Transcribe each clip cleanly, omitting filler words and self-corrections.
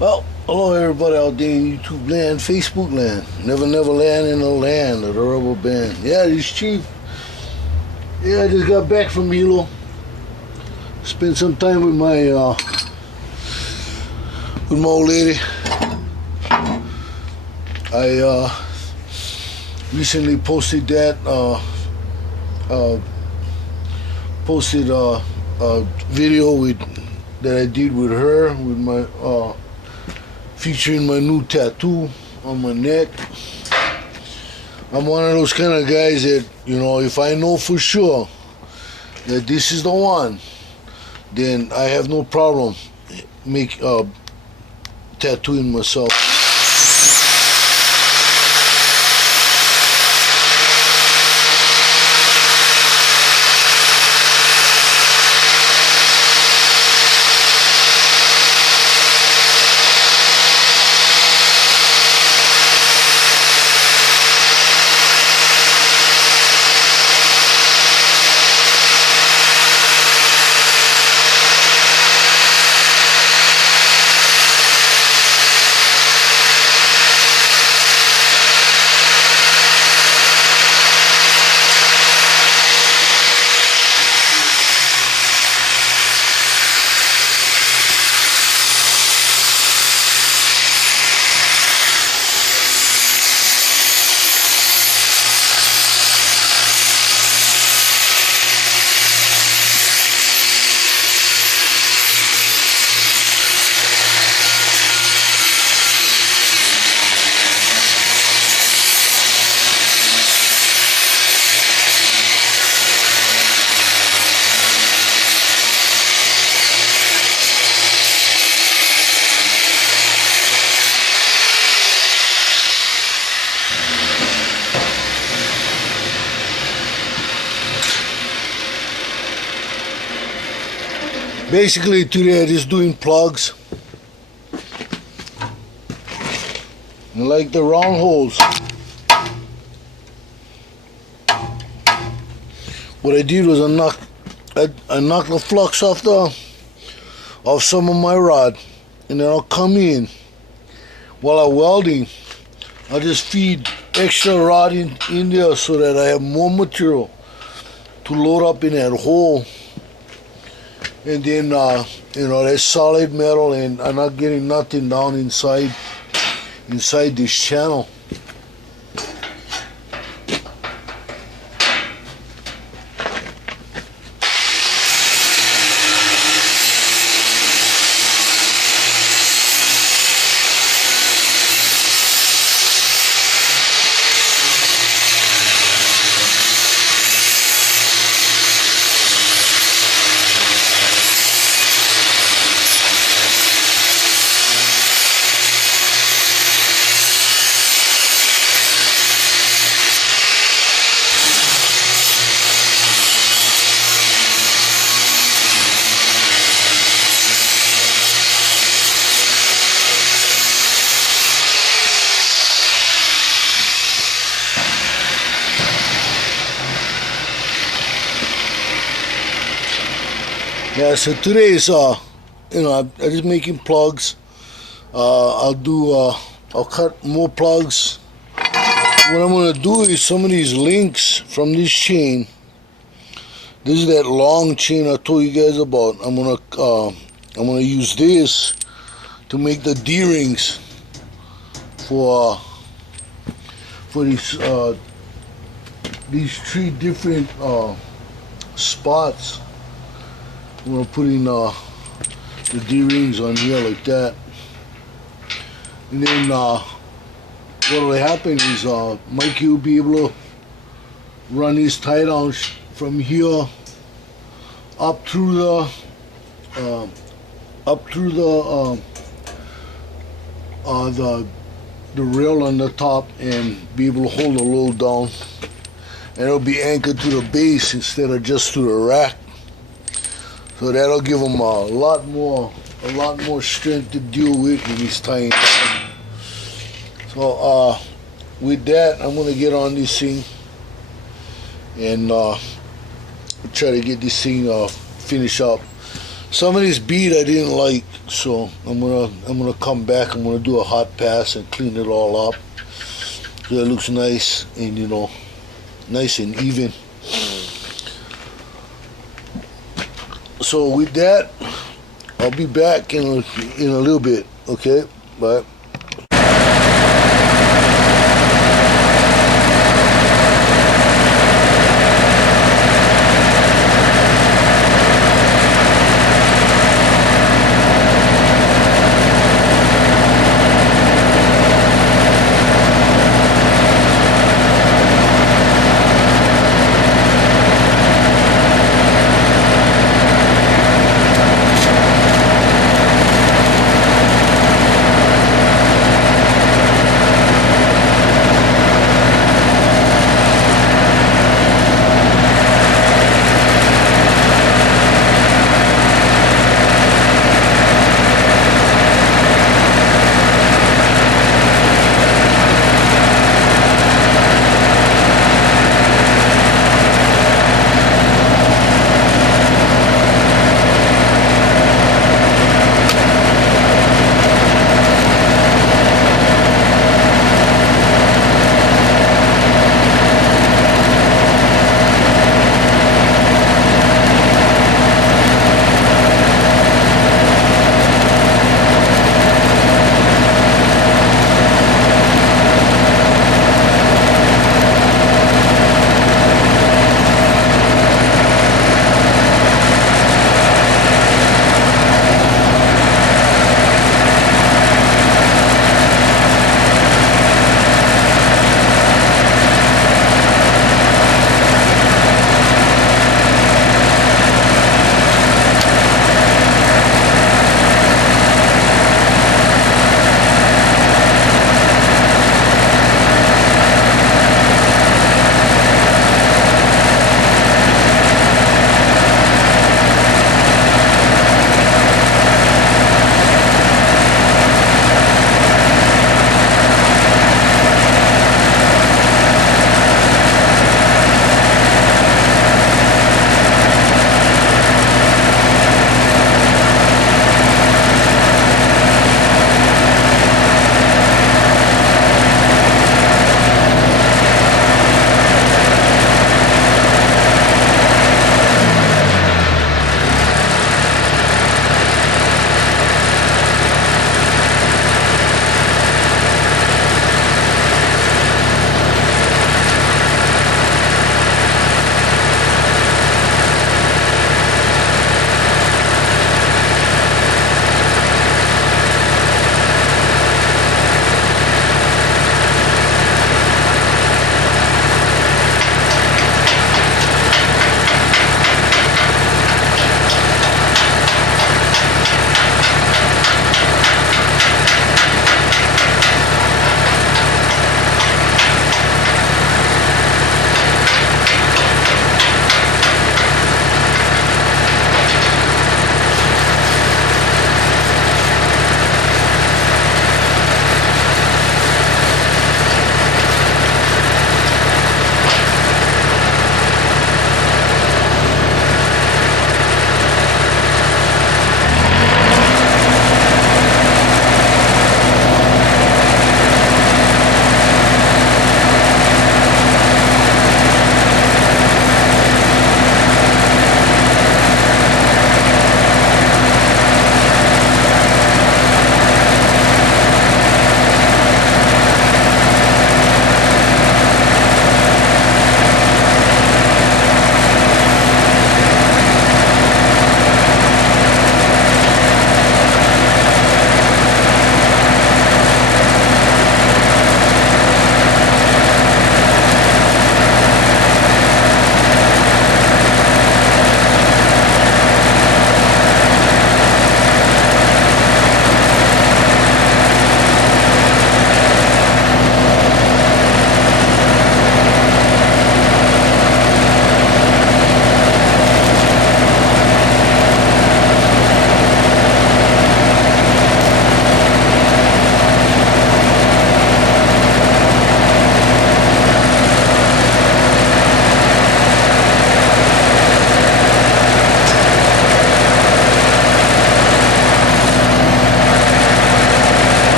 Well, hello everybody out there in YouTube land, Facebook land, Never land in the land of the rubber band. Yeah, this Chief. Yeah, I just got back from Hilo. Spent some time with my old lady. I recently posted that posted a video that I did with her with my featuring my new tattoo on my neck. I'm one of those kind of guys that, if I know for sure that this is the one, then I have no problem tattooing myself. Basically today I just doing plugs. And like the round holes. What I did was I knocked the flux off some of my rod, and then I'll come in while I'm welding. I'll just feed extra rod in there so that I have more material to load up in that hole. And then, that's solid metal, and I'm not getting nothing down inside this channel. Yeah, so today is I'm just making plugs. I'll cut more plugs. What I'm gonna do is some of these links from this chain. This is that long chain I told you guys about. I'm gonna use this to make the D-rings for these three different spots. I'm going to put in the D-rings on here like that. And then what will happen is Mikey will be able to run his tie downs from here up through the rail on the top, and be able to hold the load down. And it'll be anchored to the base instead of just to the rack. So that'll give him a lot more strength to deal with when he's tying down. So with that, I'm gonna get on this thing and try to get this thing finished up. Some of this bead I didn't like, so I'm gonna come back. I'm gonna do a hot pass and clean it all up so it looks nice and nice and even. So with that, I'll be back in a little bit. Okay, bye.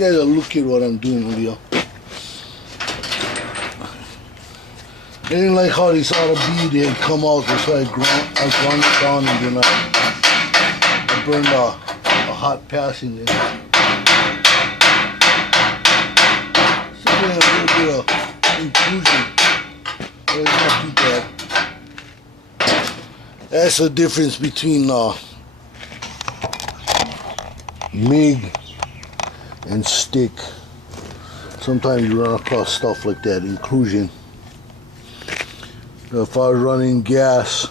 guys a look at what I'm doing with you. I didn't like how this ought to be. They come out, so I ground it down, and then I burned a hot pass in there. So a little bit of inclusion. It's not too bad. That's the difference between MIG and stick. Sometimes you run across stuff like that, inclusion. If I was running gas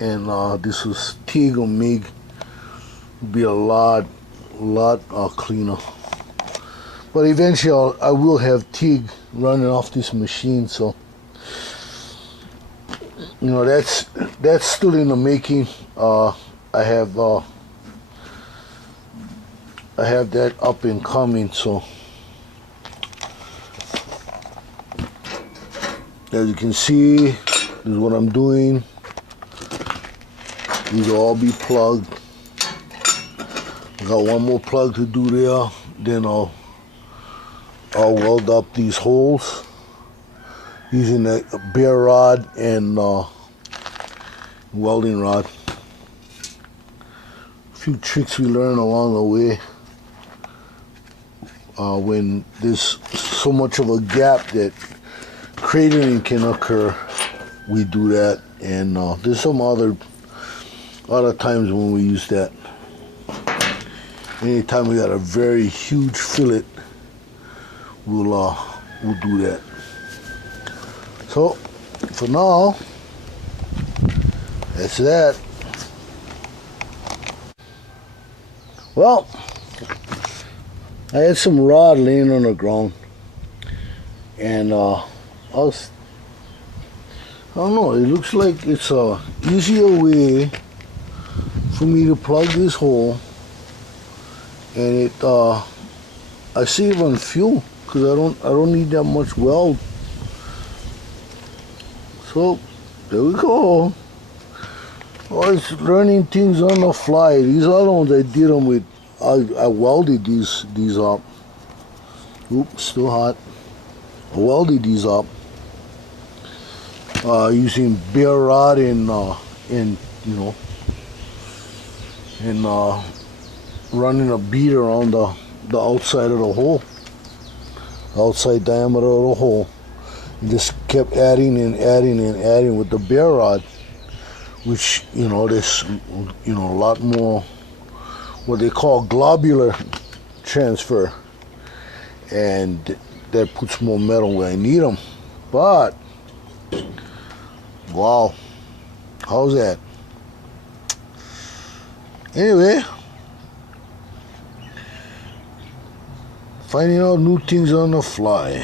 and this was TIG or MIG, it would be a lot cleaner. But eventually I will have TIG running off this machine, so you know that's still in the making. I have that up and coming, so as you can see, this is what I'm doing. These will all be plugged. I got one more plug to do there, then I'll weld up these holes using a bare rod and welding rod. A few tricks we learn along the way. When there's so much of a gap that cratering can occur, we do that, and there's some other times when we use that. Anytime we got a very huge fillet, we'll do that. So for now, that's that. Well, I had some rod laying on the ground, and I don't know, it looks like it's a easier way for me to plug this hole, and I save on fuel because I don't need that much weld. So there we go. Oh, it's learning things on the fly. These other ones I did them with. I welded these up. Oops, still hot. I welded these up using bare rod and running a bead around the outside of the hole, outside diameter of the hole. And just kept adding and adding and adding with the bare rod, which there's a lot more what they call globular transfer, and that puts more metal where I need them. But wow, how's that? Anyway, finding out new things on the fly.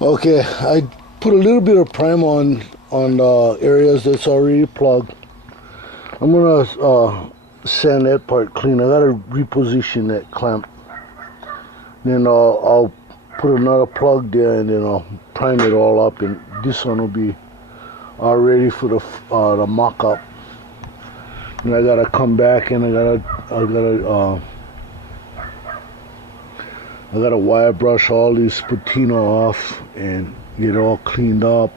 Okay, I put a little bit of primer on the areas that's already plugged. I'm gonna sand that part clean. I gotta reposition that clamp. Then I'll put another plug there, and then I'll prime it all up, and this one will be ready for the mock-up. And I gotta come back, and I gotta wire brush all this patina off and get it all cleaned up,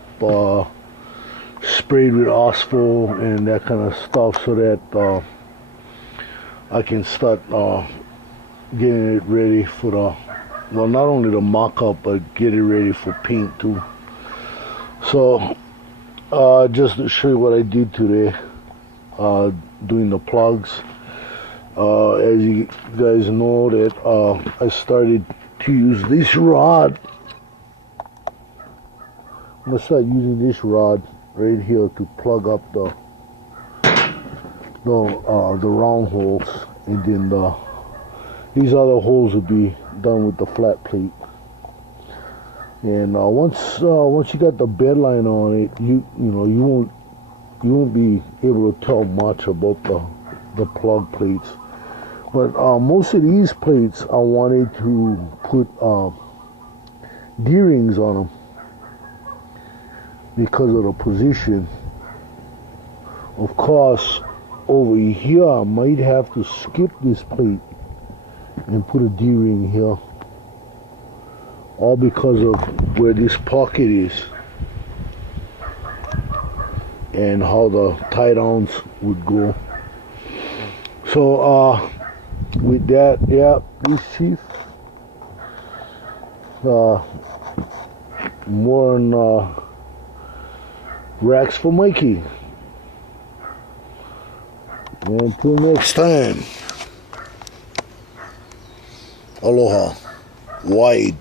sprayed with Ospo and that kind of stuff, so that I can start getting it ready for not only the mock-up, but get it ready for paint too. So just to show you what I did today, doing the plugs. As you guys know, that I started to use this rod. I'm gonna start using this rod right here to plug up the round holes, and then these other holes will be done with the flat plate. And once you got the bed line on it, you won't be able to tell much about the plug plates. But most of these plates I wanted to put D-rings on them because of the position. Of course, over here I might have to skip this plate and put a D-ring here. All because of where this pocket is and how the tie downs would go. So with that, yeah, this chief, more on racks for Mikey. Until next time, aloha, wide.